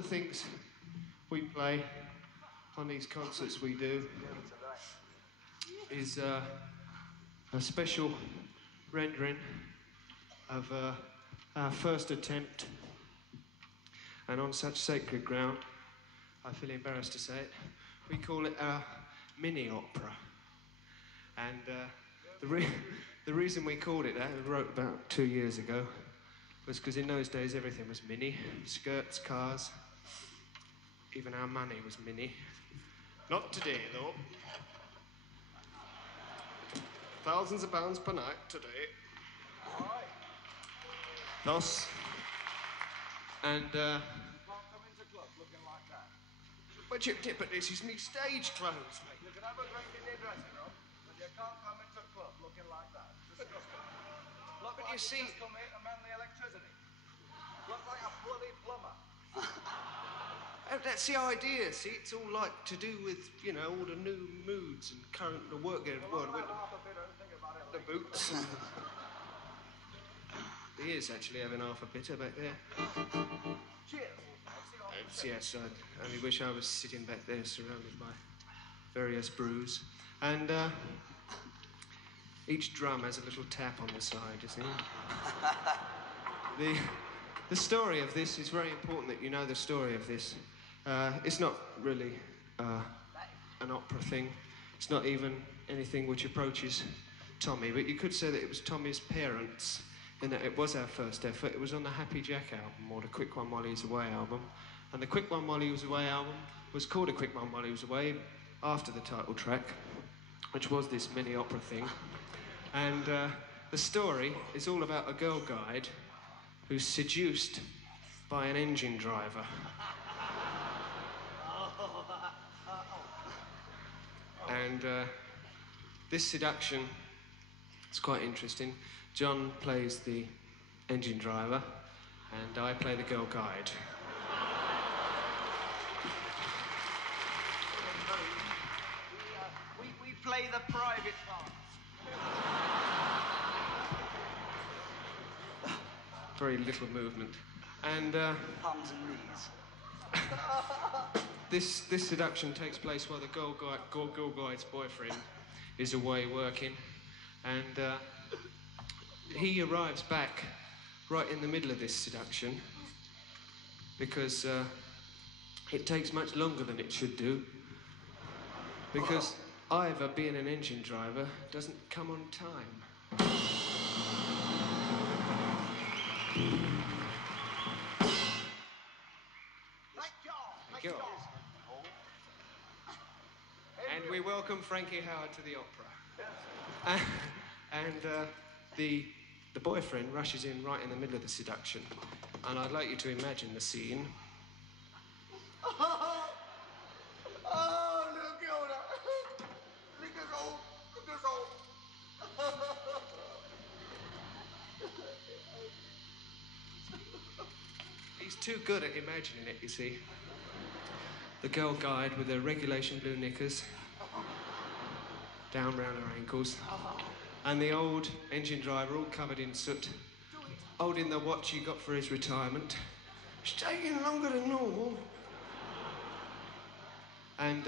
the things we play on these concerts we do is a special rendering of our first attempt, and on such sacred ground, I feel embarrassed to say it, we call it our mini opera. And the reason we called it that, I wrote about 2 years ago, was because in those days everything was mini. Skirts, cars, even our money was mini. Not today, though. Thousands of pounds per night today. Thus, and You can't come into clubs looking like that. but this is me stage clothes, mate. You can have a drink in your dressing room, but you can't come into a club looking like that. Disgusting. Look But like you see, just come here to mend the electricity. Look like a bloody plumber. that's the idea. See, it's all like to do with, you know, all the new moods and current the work going Well, forward. I'll have half a bit and think about it The later. boots. And he is actually having half a bitter back there. Cheers. Yes, I only wish I was sitting back there surrounded by various brews. And each drum has a little tap on the side, you see. The story of this is very important that you know the story of this. It's not really an opera thing. It's not even anything which approaches Tommy, but you could say that it was Tommy's parents, in that it was our first effort. It was on the Happy Jack album, or the Quick One While He Was Away album. And the Quick One While He Was Away album was called A Quick One While He Was Away after the title track, which was this mini opera thing. And the story is all about a girl guide who's seduced by an engine driver. And this seduction is quite interesting. John plays the engine driver, and I play the girl guide. We play the private part. Very little movement. And Palms and knees. this seduction takes place while the girl guide's boyfriend is away working, and he arrives back right in the middle of this seduction because it takes much longer than it should do, because Ivor, being an engine driver, doesn't come on time. Thank you. And we welcome Frankie Howard to the opera. And the boyfriend rushes in right in the middle of the seduction, and I'd like you to imagine the scene. Oh, look at that. Look at all. Look at all. He's too good at imagining it, you see. The girl guide with her regulation blue knickers down round her ankles, and the old engine driver all covered in soot, holding the watch he got for his retirement. It's taking longer than normal. And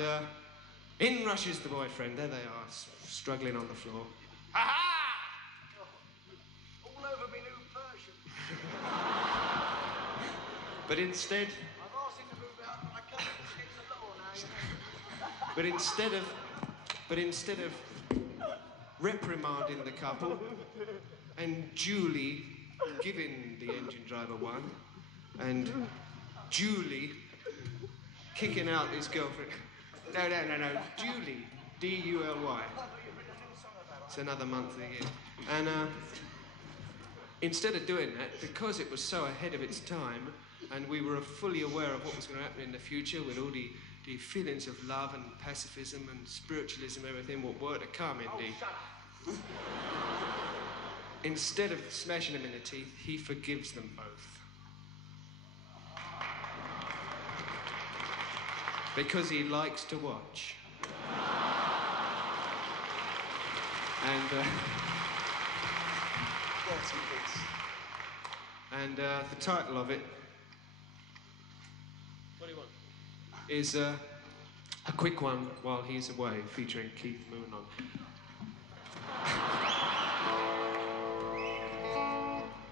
in rushes the boyfriend. There they are, struggling on the floor. Ha-ha! All over me new Persian. But instead, I've asked him to move out, but I can't escape the law now, you know. but instead of reprimanding the couple and duly giving the engine driver one and duly kicking out his girlfriend. No, duly, D-U-L-Y. It's another month of the year. And instead of doing that, because it was so ahead of its time, and we were fully aware of what was going to happen in the future with all the feelings of love and pacifism and spiritualism, everything, what were to come in Instead of smashing him in the teeth, he forgives them both. Because he likes to watch. And the title of it is a quick one while he's away, featuring Keith Moon on.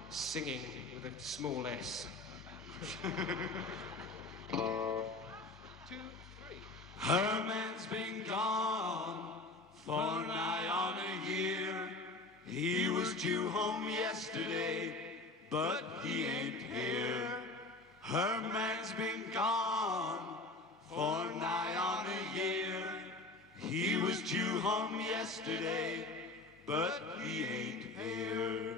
Singing with a small S. 2, 3. Her man's been gone for nigh on a year. He was due home yesterday, but he ain't here. Her man's been gone for nigh on a year. He was due home yesterday, but he ain't here.